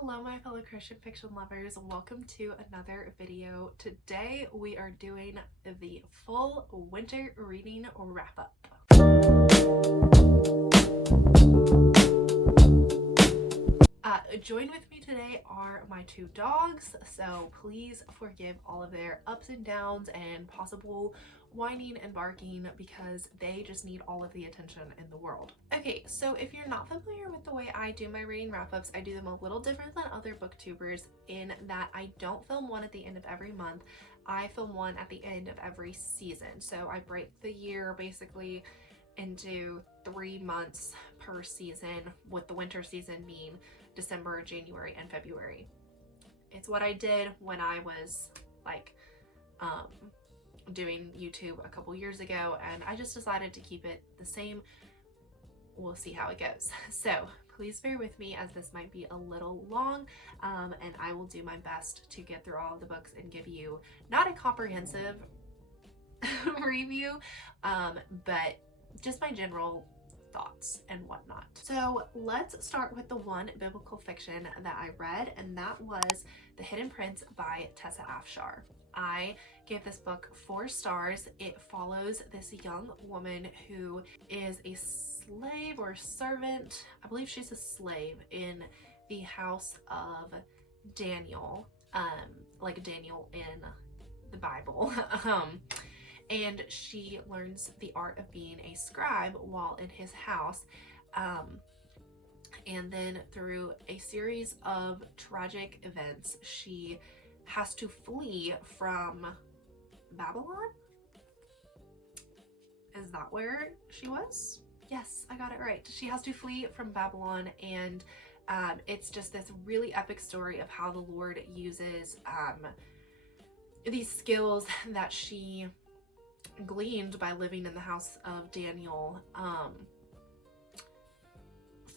Hello my fellow Christian fiction lovers, welcome to another video. Today we are doing the full winter reading wrap-up. Join with me today are my two dogs, so please forgive all of their ups and downs and possible whining and barking because they just need all of the attention in the world. Okay, so if you're not familiar with the way I do my reading wrap-ups, I do them a little different than other booktubers in that I don't film one at the end of every month. I film one at the end of every season. So I break the year basically into 3 months per season, with the winter season being December, January, and February. It's what I did when I was like doing YouTube a couple years ago, and I just decided to keep it the same. We'll see how it goes. So please bear with me as this might be a little long, and I will do my best to get through all of the books and give you not a comprehensive review, but just my general thoughts and whatnot. So let's start with the one biblical fiction that I read, and that was The Hidden Prince by Tessa Afshar. I gave this book 4 stars. It follows this young woman who is a slave or servant. I believe she's a slave in the house of Daniel, like Daniel in the Bible. And she learns the art of being a scribe while in his house. And then through a series of tragic events, she has to flee from Babylon. Is that where she was? Yes, I got it right. She has to flee from Babylon, and it's just this really epic story of how the Lord uses these skills that she gleaned by living in the house of Daniel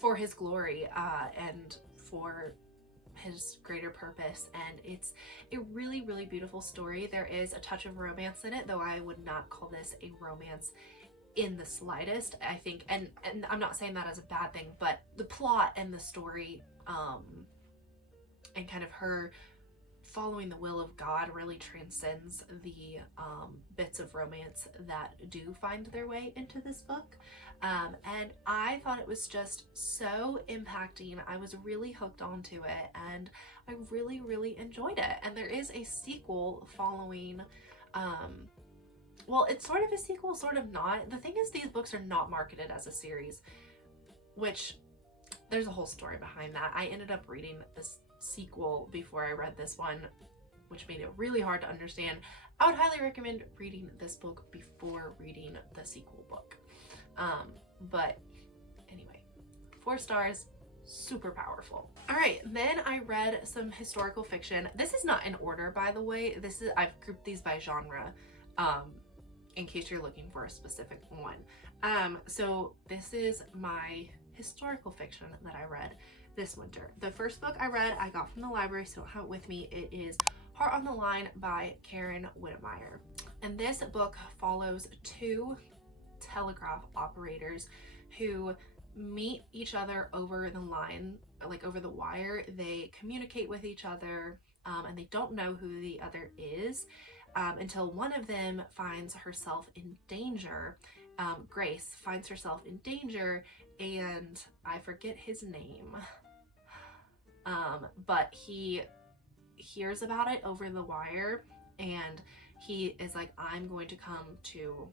for his glory and for his greater purpose. And it's a really, really beautiful story. There is a touch of romance in it, though I would not call this a romance in the slightest. I think, and I'm not saying that as a bad thing, but the plot and the story and kind of her following the will of God really transcends the bits of romance that do find their way into this book. And I thought it was just so impacting. I was really hooked onto it, and I really, really enjoyed it. And there is a sequel following, well, it's sort of a sequel, sort of not. The thing is, these books are not marketed as a series, which there's a whole story behind that. I ended up reading this sequel before I read this one, which made it really hard to understand. I would highly recommend reading this book before reading the sequel book. But anyway, 4 stars, super powerful. All right, then I read some historical fiction. This is not in order, by the way. I've grouped these by genre, in case you're looking for a specific one. So this is my historical fiction that I read this winter. The first book I read, I got from the library, so I don't have it with me. It is Heart on the Line by Karen Witemeyer. And this book follows 2 telegraph operators who meet each other over the line, like over the wire. They communicate with each other, and they don't know who the other is until one of them finds herself in danger. Grace finds herself in danger, and I forget his name. But he hears about it over the wire, and he is like, I'm going to come to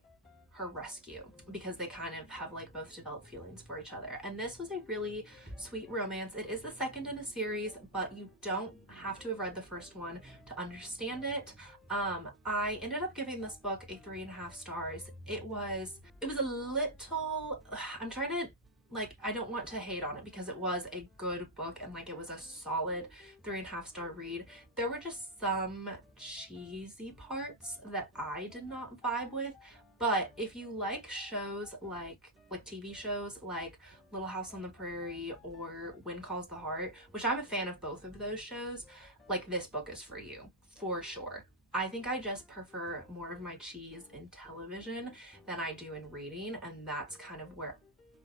her rescue, because they kind of have like both developed feelings for each other. And this was a really sweet romance. It is the second in a series, but you don't have to have read the first one to understand it. I ended up giving this book a 3.5 stars. It was a little, I'm trying to, like, I don't want to hate on it because it was a good book and like it was a solid 3.5 star read. There were just some cheesy parts that I did not vibe with, but if you like shows like TV shows like Little House on the Prairie or Wind Calls the Heart, which I'm a fan of both of those shows, like this book is for you, for sure. I think I just prefer more of my cheese in television than I do in reading, and that's kind of where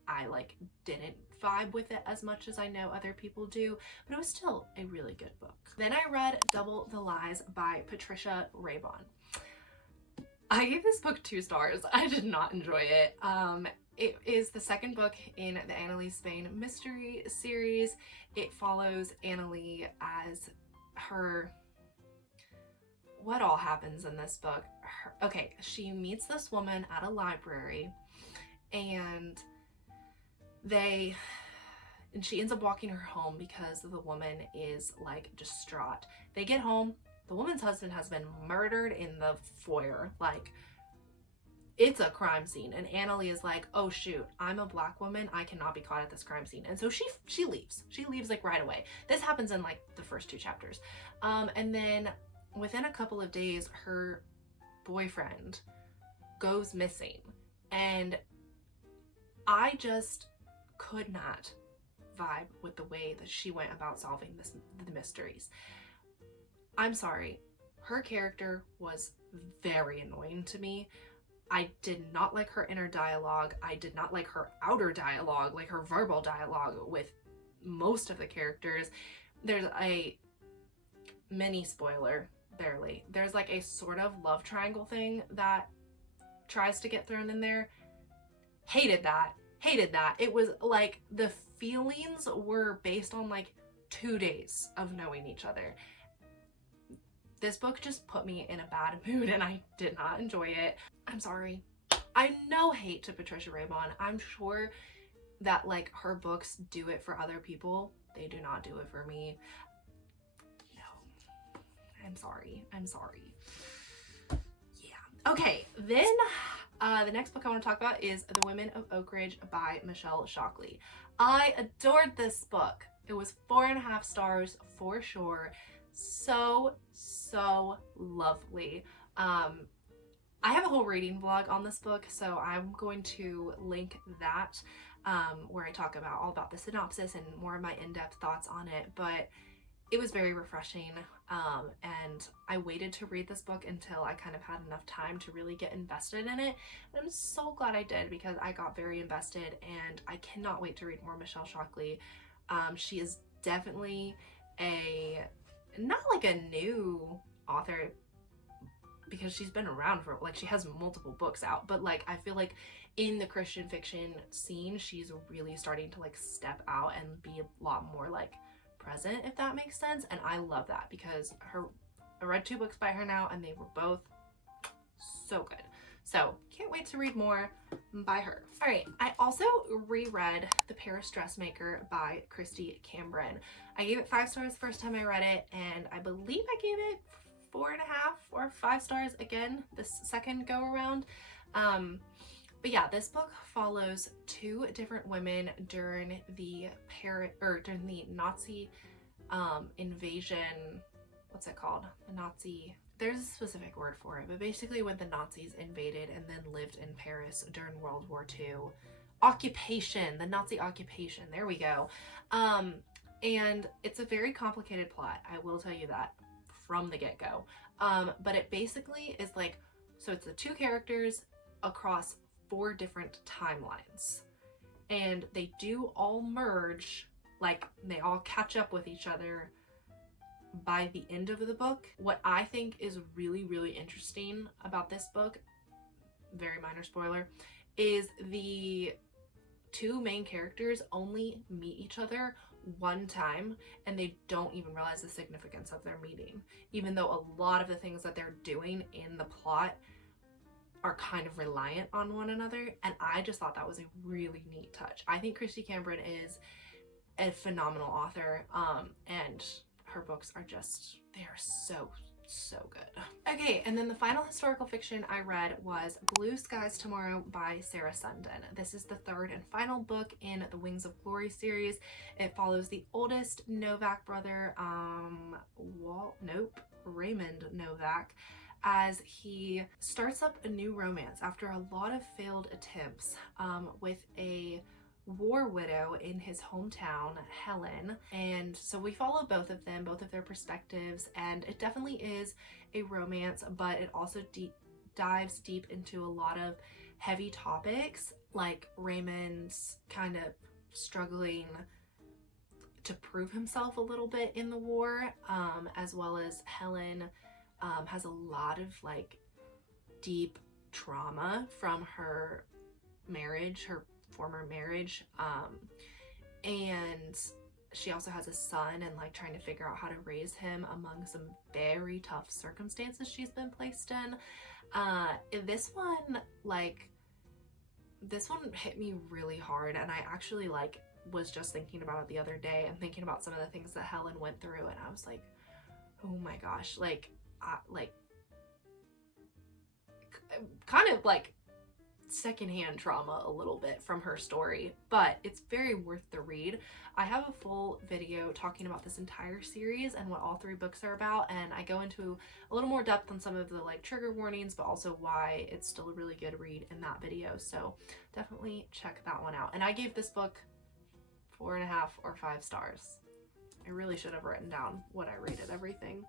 I like didn't vibe with it as much as I know other people do, but it was still a really good book. Then I read Double the Lies by Patricia Raybon. I gave this book 2 stars. I did not enjoy it. It is the second book in the Annalise Spain mystery series. It follows Annalie as her... What all happens in this book? Okay, she meets this woman at a library, and she ends up walking her home because the woman is like distraught. They get home, the woman's husband has been murdered in the foyer. Like, it's a crime scene, and Annalie is like, oh shoot, I'm a Black woman, I cannot be caught at this crime scene. And so she leaves. She leaves like right away. This happens in like the first 2 chapters. And then within a couple of days, her boyfriend goes missing, and I just could not vibe with the way that she went about solving the mysteries. I'm sorry, her character was very annoying to me. I did not like her inner dialogue. I did not like her outer dialogue, like her verbal dialogue with most of the characters. There's a mini spoiler, barely. There's like a sort of love triangle thing that tries to get thrown in there. Hated that. It was like the feelings were based on like 2 days of knowing each other. This book just put me in a bad mood, and I did not enjoy it. I'm sorry. I no hate to Patricia Raybon. I'm sure that like her books do it for other people. They do not do it for me. No. I'm sorry. Yeah. Okay, then the next book I want to talk about is The Women of Oak Ridge by Michelle Shockley. I adored this book. It was 4.5 stars for sure. So lovely. I have a whole reading vlog on this book, so I'm going to link that where I talk about all about the synopsis and more of my in-depth thoughts on it. But it was very refreshing, and I waited to read this book until I kind of had enough time to really get invested in it. And I'm so glad I did, because I got very invested, and I cannot wait to read more Michelle Shockley. She is definitely not like a new author, because she's been around for, like, she has multiple books out, but like I feel like in the Christian fiction scene, she's really starting to like step out and be a lot more like present, if that makes sense. And I love that, because I read 2 books by her now, and they were both so good. So can't wait to read more by her. All right, I also reread The Paris Dressmaker by Christy Cambron. I gave it 5 stars the first time I read it, and I believe I gave it 4.5 or 5 stars again this second go around. But yeah, this book follows 2 different women during the Nazi invasion. What's it called? There's a specific word for it, but basically when the Nazis invaded and then lived in Paris during World War II. The Nazi occupation, there we go. And it's a very complicated plot, I will tell you that from the get-go. But it basically is like, so it's the 2 characters across 4 different timelines, and they do all merge, like they all catch up with each other by the end of the book. What I think is really, really interesting about this book, very minor spoiler, is the 2 main characters only meet each other 1 time, and they don't even realize the significance of their meeting, even though a lot of the things that they're doing in the plot are kind of reliant on one another. And I just thought that was a really neat touch. I think Christy Cambron is a phenomenal author, and her books are just, they are so good. Okay, and then the final historical fiction I read was Blue Skies Tomorrow by Sarah Sundin. This is the 3rd and final book in the Wings of Glory series. It follows the oldest Novak brother, Raymond Novak, as he starts up a new romance after a lot of failed attempts with a war widow in his hometown, Helen. And so we follow both of them, both of their perspectives, and it definitely is a romance, but it also dives deep into a lot of heavy topics, like Raymond's kind of struggling to prove himself a little bit in the war, as well as Helen has a lot of like deep trauma from her marriage, her former marriage, and she also has a son, and like trying to figure out how to raise him among some very tough circumstances she's been placed in. This one hit me really hard, and I actually like was just thinking about it the other day and thinking about some of the things that Helen went through, and I was like, oh my gosh, kind of like secondhand trauma a little bit from her story, but it's very worth the read. I have a full video talking about this entire series and what all 3 books are about, and I go into a little more depth on some of the like trigger warnings, but also why it's still a really good read in that video, so definitely check that one out. And I gave this book 4.5 or 5 stars. I really should have written down what I rated everything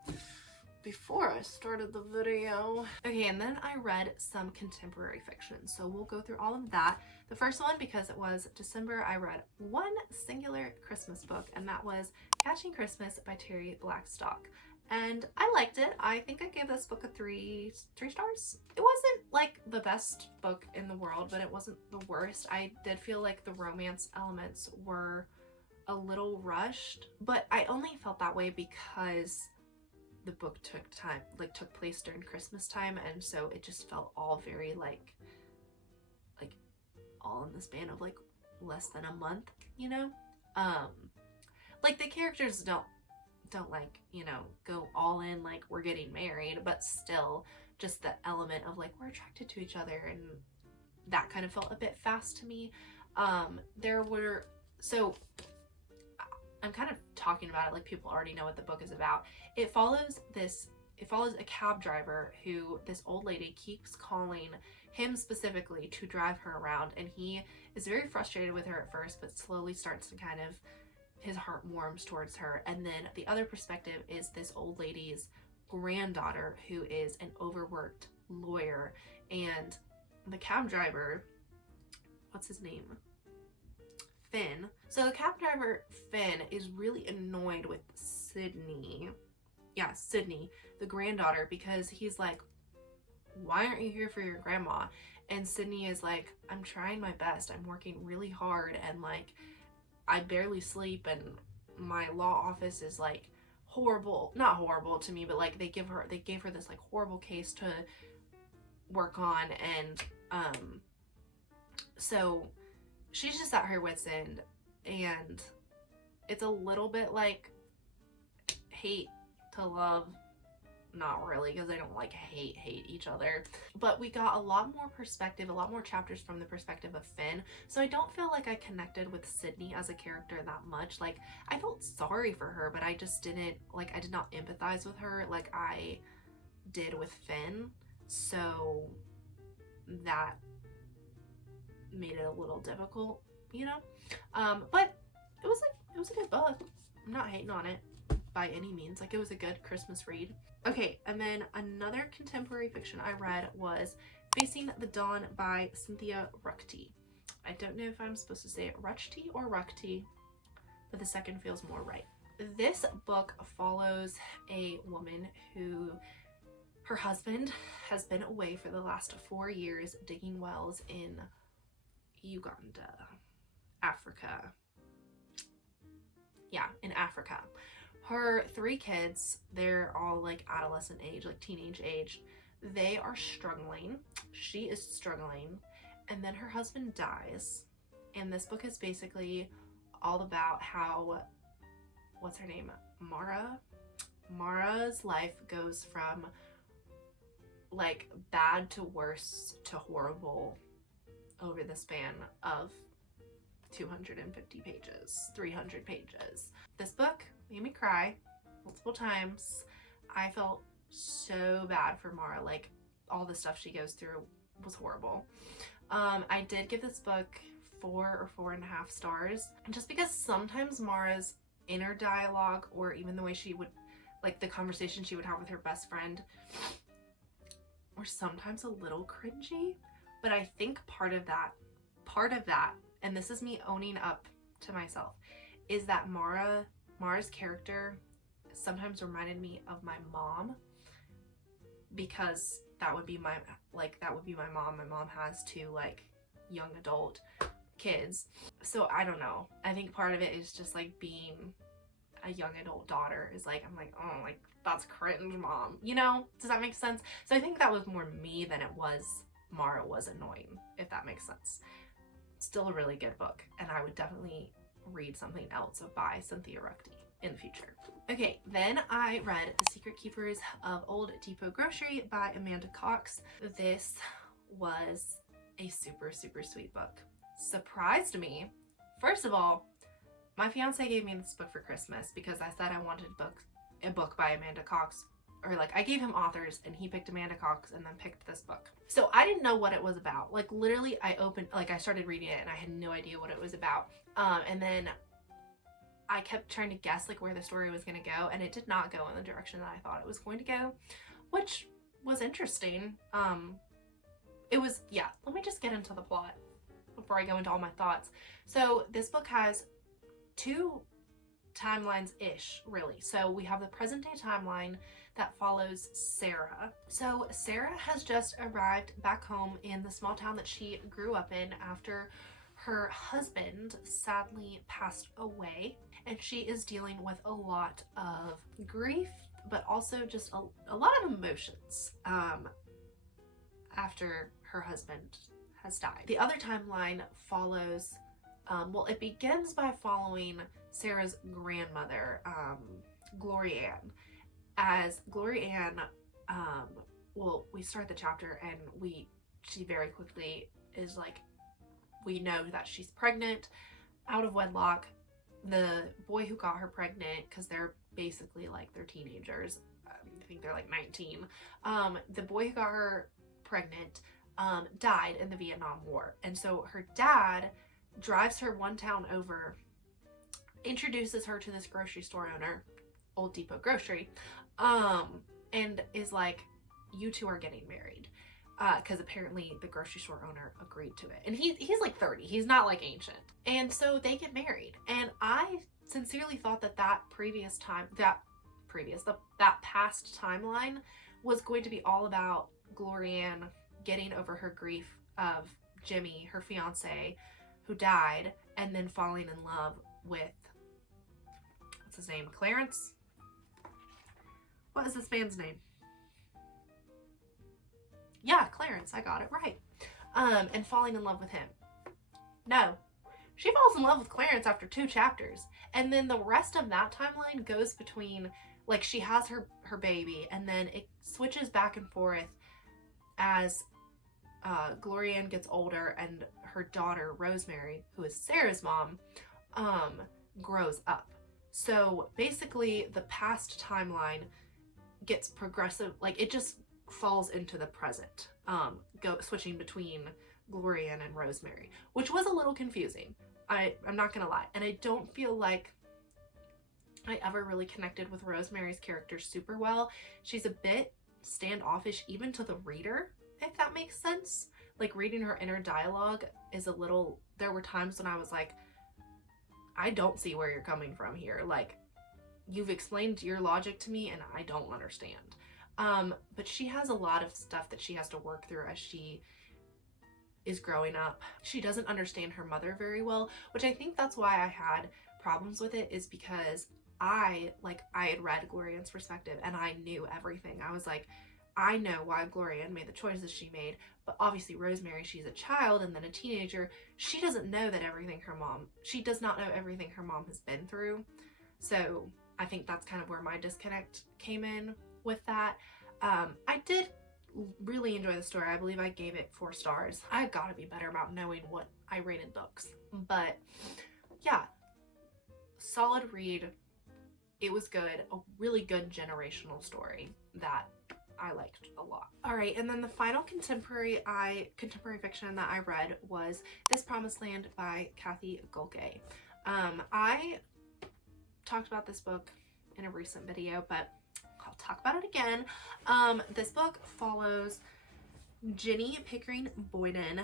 before I started the video. Okay, and then I read some contemporary fiction, so we'll go through all of that. The first one, because it was December, I read one singular Christmas book, and that was Catching Christmas by Terry Blackstock. And I liked it. I think I gave this book a 3 stars. It wasn't like the best book in the world, but it wasn't the worst. I did feel like the romance elements were a little rushed, but I only felt that way because the book took place during Christmas time, and so it just felt all very like all in the span of like less than a month, you know? Like the characters don't like, you know, go all in like we're getting married, but still just the element of like we're attracted to each other, and that kind of felt a bit fast to me. So I'm kind of talking about it like people already know what the book is about. It follows a cab driver who this old lady keeps calling him specifically to drive her around, and he is very frustrated with her at first, but slowly starts to kind of, his heart warms towards her. And then the other perspective is this old lady's granddaughter, who is an overworked lawyer, and the cab driver, what's his name? Finn. So the cab driver, Finn, is really annoyed with Sydney, the granddaughter, because he's like, why aren't you here for your grandma? And Sydney is like, I'm trying my best. I'm working really hard, and like, I barely sleep, and my law office is like horrible. Not horrible to me, but like they gave her this like horrible case to work on, and so she's just at her wit's end, and it's a little bit like hate to love. Not really, because they don't like hate each other, but we got a lot more perspective, a lot more chapters from the perspective of Finn, so I don't feel like I connected with Sydney as a character that much. Like, I felt sorry for her, but I just didn't, like, I did not empathize with her like I did with Finn, so that made it a little difficult, you know? But it was a good book. I'm not hating on it by any means. Like, it was a good Christmas read. Okay, and then another contemporary fiction I read was Facing the Dawn by Cynthia Ruchti. I don't know if I'm supposed to say it Ruchti or Ruchti, but the second feels more right. This book follows a woman who, her husband has been away for the last 4 years digging wells in Uganda, Africa. Yeah, in Africa. Her 3 kids, they're all like adolescent age, like teenage age. They are struggling. She is struggling. And then her husband dies. And this book is basically all about how, what's her name? Mara? Mara's life goes from like bad to worse to horrible over the span of 250 pages, 300 pages. This book made me cry multiple times. I felt so bad for Mara. Like, all the stuff she goes through was horrible. I did give this book 4 or 4.5 stars, just because sometimes Mara's inner dialogue, or even the way she would, like the conversation she would have with her best friend, were sometimes a little cringy. But I think part of that part of that, and this is me owning up to myself, is that Mara's character sometimes reminded me of my mom, because that would be my mom. My mom has two like young adult kids. So I don't know. I think part of it is just like being a young adult daughter is like, I'm like, oh, like that's cringe, mom. You know? Does that make sense? So I think that was more me than it was Mara was annoying, if that makes sense. Still a really good book, and I would definitely read something else by Cynthia Ruchti in the future. Okay, then I read The Secret Keepers of Old Depot Grocery by Amanda Cox. This was a super, super sweet book. Surprised me. First of all, my fiance gave me this book for Christmas because I said I wanted a book by Amanda Cox, or like I gave him authors and he picked Amanda Cox and then picked this book. So I didn't know what it was about. Like literally I started reading it and I had no idea what it was about. And then I kept trying to guess like where the story was going to go, and it did not go in the direction that I thought it was going to go, which was interesting. It was, yeah, let me just get into the plot before I go into all my thoughts. So this book has two timelines-ish, really. So we have the present day timeline that follows Sarah. So Sarah has just arrived back home in the small town that she grew up in after her husband sadly passed away, and she is dealing with a lot of grief, but also just a lot of emotions after her husband has died. The other timeline follows, it begins by following Sarah's grandmother, Gloria Ann. As Gloria Ann, we start the chapter and she very quickly is like, we know that she's pregnant, out of wedlock. The boy who got her pregnant, because they're basically like, they're teenagers, I think they're like 19. The boy who got her pregnant died in the Vietnam War. And so her dad drives her one town over, introduces her to this grocery store owner, Old Depot Grocery, and is like, you two are getting married. Because apparently the grocery store owner agreed to it. And he's like 30. He's not like ancient. And so they get married. And I sincerely thought that that past timeline was going to be all about Gloria Ann getting over her grief of Jimmy, her fiance, who died, and then falling in love with, what's his name? Clarence? What is this man's name? Yeah, Clarence, I got it right. And falling in love with him. No, she falls in love with Clarence after 2 chapters. And then the rest of that timeline goes between, like, she has her baby, and then it switches back and forth as Gloria Ann gets older and her daughter, Rosemary, who is Sarah's mom, grows up. So basically the past timeline gets progressive, like it just falls into the present, switching between Gloria Ann and Rosemary, which was a little confusing. I'm not gonna lie, and I don't feel like I ever really connected with Rosemary's character super well. She's a bit standoffish even to the reader, if that makes sense. Like, reading her inner dialogue is a little, there were times when I was like, I don't see where you're coming from here. Like, you've explained your logic to me and I don't understand. But she has a lot of stuff that she has to work through as she is growing up. She doesn't understand her mother very well, which I think that's why I had problems with it, is because I had read Gloria Ann's perspective and I knew everything. I was like, I know why Gloria Ann made the choices she made, but obviously Rosemary, she's a child and then a teenager. She doesn't know that she does not know everything her mom has been through. So I think that's kind of where my disconnect came in with that. I did really enjoy the story. I believe I gave it 4 stars. I've got to be better about knowing what I rated books. But yeah, solid read. It was good. A really good generational story that I liked a lot. All right, and then the final contemporary fiction that I read was This Promised Land by Kathy Golke. I talked about this book in a recent video, but I'll talk about it again. This book follows Ginny Pickering Boyden,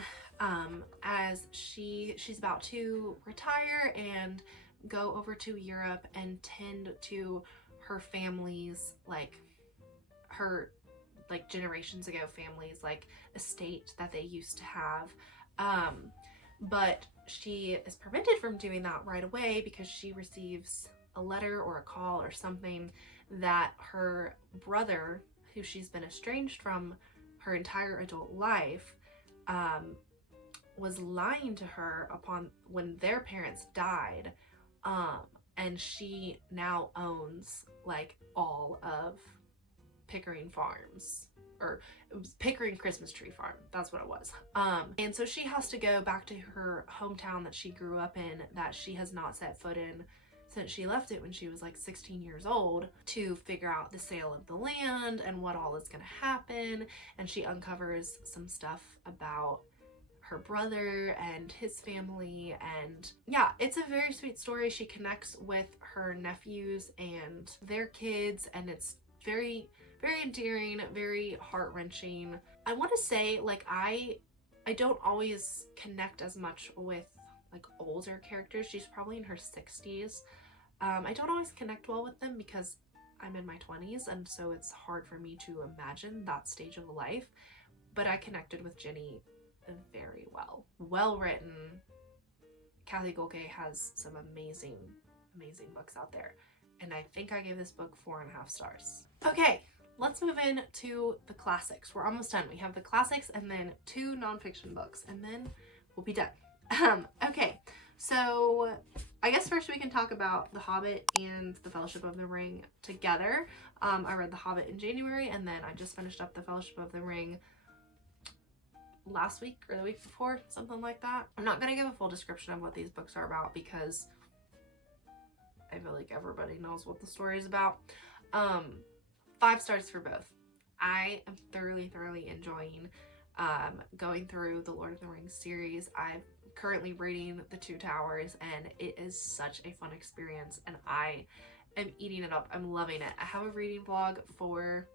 as she's about to retire and go over to Europe and tend to her family's, like, her, like, generations ago family's, like, estate that they used to have. But she is prevented from doing that right away because she receives a letter or a call or something that her brother, who she's been estranged from her entire adult life, was lying to her upon when their parents died. And she now owns, like, all of Pickering Farms, or it was Pickering Christmas Tree Farm. That's what it was. And so she has to go back to her hometown that she grew up in, that she has not set foot in since she left it when she was like 16 years old, to figure out the sale of the land and what all is going to happen. And she uncovers some stuff about her brother and his family, and yeah, it's a very sweet story. She connects with her nephews and their kids, and it's very, very endearing, very heart-wrenching. I want to say, like, I don't always connect as much with, like, older characters. She's probably in her 60s. I don't always connect well with them because I'm in my 20s, and so it's hard for me to imagine that stage of life. But I connected with Ginny very well. Well written. Kathy Golke has some amazing, amazing books out there. And I think I gave this book 4.5 stars. Okay, let's move in to the classics. We're almost done. We have the classics and then 2 nonfiction books, and then we'll be done. Okay, so I guess first we can talk about The Hobbit and The Fellowship of the Ring together. I read The Hobbit in January, and then I just finished up The Fellowship of the Ring last week or the week before, something like that. I'm not gonna give a full description of what these books are about because I feel like everybody knows what the story is about. 5 stars for both. I am thoroughly enjoying going through the Lord of the Rings series. I'm currently reading The Two Towers, and it is such a fun experience, and I am eating it up. I'm loving it. I have a reading vlog for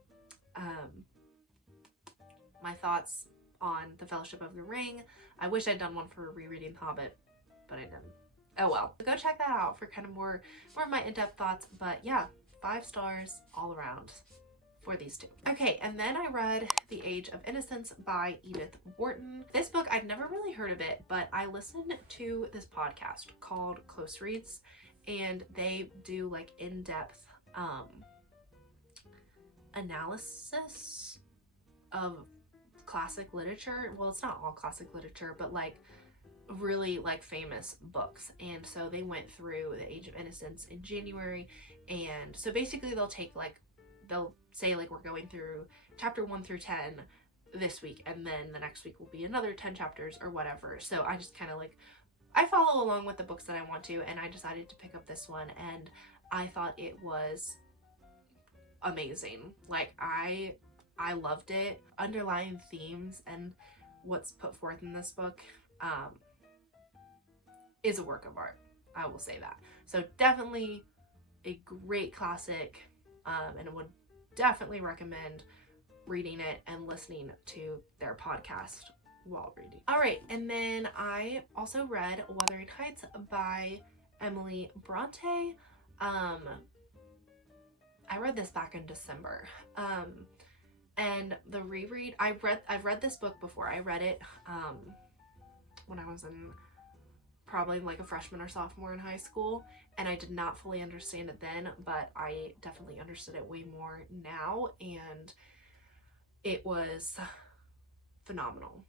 my thoughts on The Fellowship of the Ring. I wish I'd done one for rereading The Hobbit, but I didn't. Oh well. Go check that out for kind of more of my in-depth thoughts. But yeah, 5 stars all around for these 2. Okay, and then I read The Age of Innocence by Edith Wharton. This book, I'd never really heard of it, but I listened to this podcast called Close Reads, and they do, like, in-depth analysis of classic literature. Well, it's not all classic literature, but, like, really, like, famous books. And so they went through The Age of Innocence in January, and so basically they'll say, like, we're going through chapter 1 through 10 this week, and then the next week will be another 10 chapters or whatever. So I just kind of, like, I follow along with the books that I want to, and I decided to pick up this one, and I thought it was amazing. Like, I loved it. Underlying themes and what's put forth in this book is a work of art. I will say that. So definitely a great classic, and I would definitely recommend reading it and listening to their podcast while reading. All right, and then I also read Wuthering Heights by Emily Bronte. I read this back in December. And the reread, I've read this book before. I read it when I was in probably like a freshman or sophomore in high school, and I did not fully understand it then, but I definitely understood it way more now, and it was phenomenal.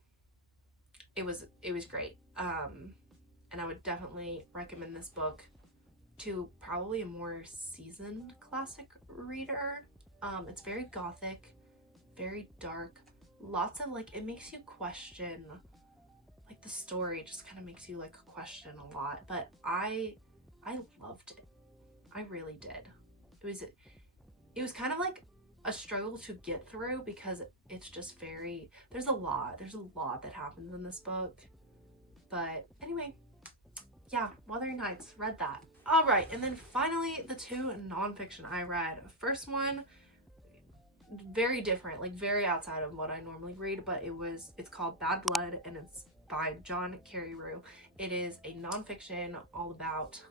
It was great. And I would definitely recommend this book to probably a more seasoned classic reader. It's very gothic, very dark, lots of, like, it makes you question, like, the story just kind of makes you, like, question a lot, but I loved it. I really did. It was kind of like a struggle to get through because it's just very, there's a lot that happens in this book. But anyway, yeah, Wuthering Heights, read that. All right, and then finally the 2 nonfiction I read. First one, very different, like very outside of what I normally read, but it's called Bad Blood, and it's by John Carreyrou. It is a nonfiction all about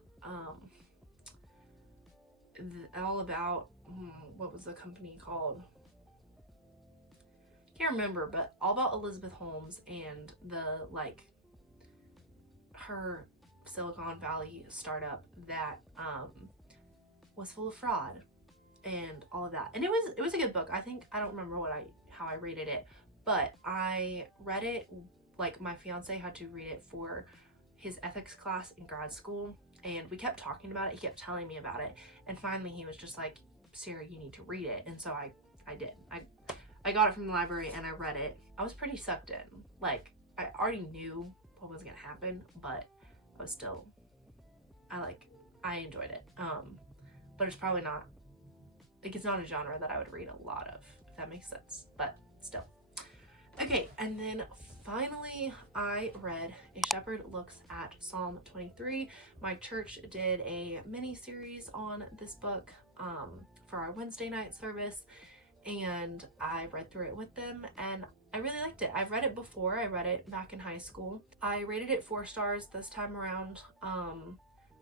what was the company called? Can't remember, but all about Elizabeth Holmes and the her Silicon Valley startup that was full of fraud and all of that. And it was a good book. I don't remember how I rated it, but I read it, like my fiance had to read it for his ethics class in grad school, and we kept talking about it. He kept telling me about it, and finally he was just like, Sarah, you need to read it. And so I did. I got it from the library and I read it. I was pretty sucked in. Like, I already knew what was gonna happen, but I was still, I enjoyed it. But it's probably not, like, it's not a genre that I would read a lot of, if that makes sense, but still. Okay, and then finally I read A Shepherd Looks at Psalm 23. My church did a mini series on this book for our Wednesday night service, and I read through it with them, and I really liked it. I've read it before. I read it back in high school. I rated it 4 stars this time around.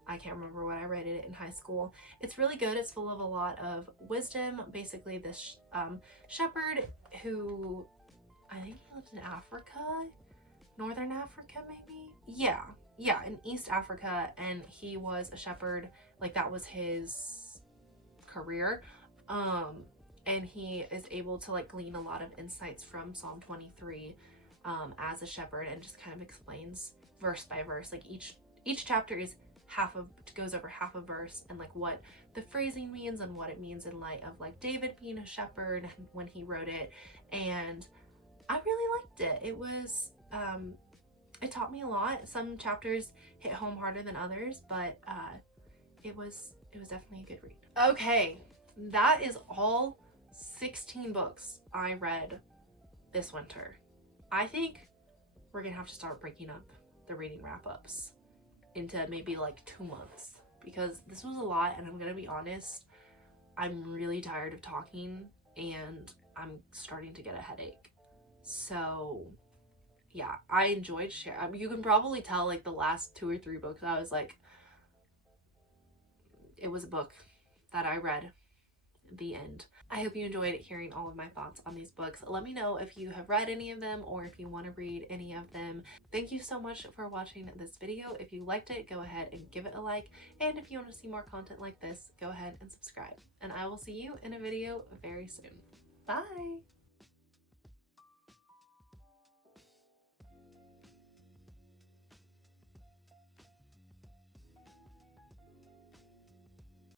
I can't remember what I rated it in high school. It's really good. It's full of a lot of wisdom. Basically, this shepherd who, I think he lives in Africa, Northern Africa maybe? Yeah, in East Africa, and he was a shepherd. Like, that was his career. And he is able to like glean a lot of insights from Psalm 23 as a shepherd, and just kind of explains verse by verse. Like each chapter is goes over half a verse, and like what the phrasing means and what it means in light of like David being a shepherd when he wrote it. And I really liked it. It was it taught me a lot. Some chapters hit home harder than others, but it was definitely a good read. Okay, that is all 16 books I read this winter. I think we're gonna have to start breaking up the reading wrap-ups into maybe like 2 months, because this was a lot, and I'm gonna be honest, I'm really tired of talking and I'm starting to get a headache. So yeah, I enjoyed sharing. You can probably tell, like, the last 2 or 3 books I was like, it was a book that I read. The end. I hope you enjoyed hearing all of my thoughts on these books. Let me know if you have read any of them or if you want to read any of them. Thank you so much for watching this video. If you liked it, go ahead and give it a like. And if you want to see more content like this, go ahead and subscribe. And I will see you in a video very soon. Bye!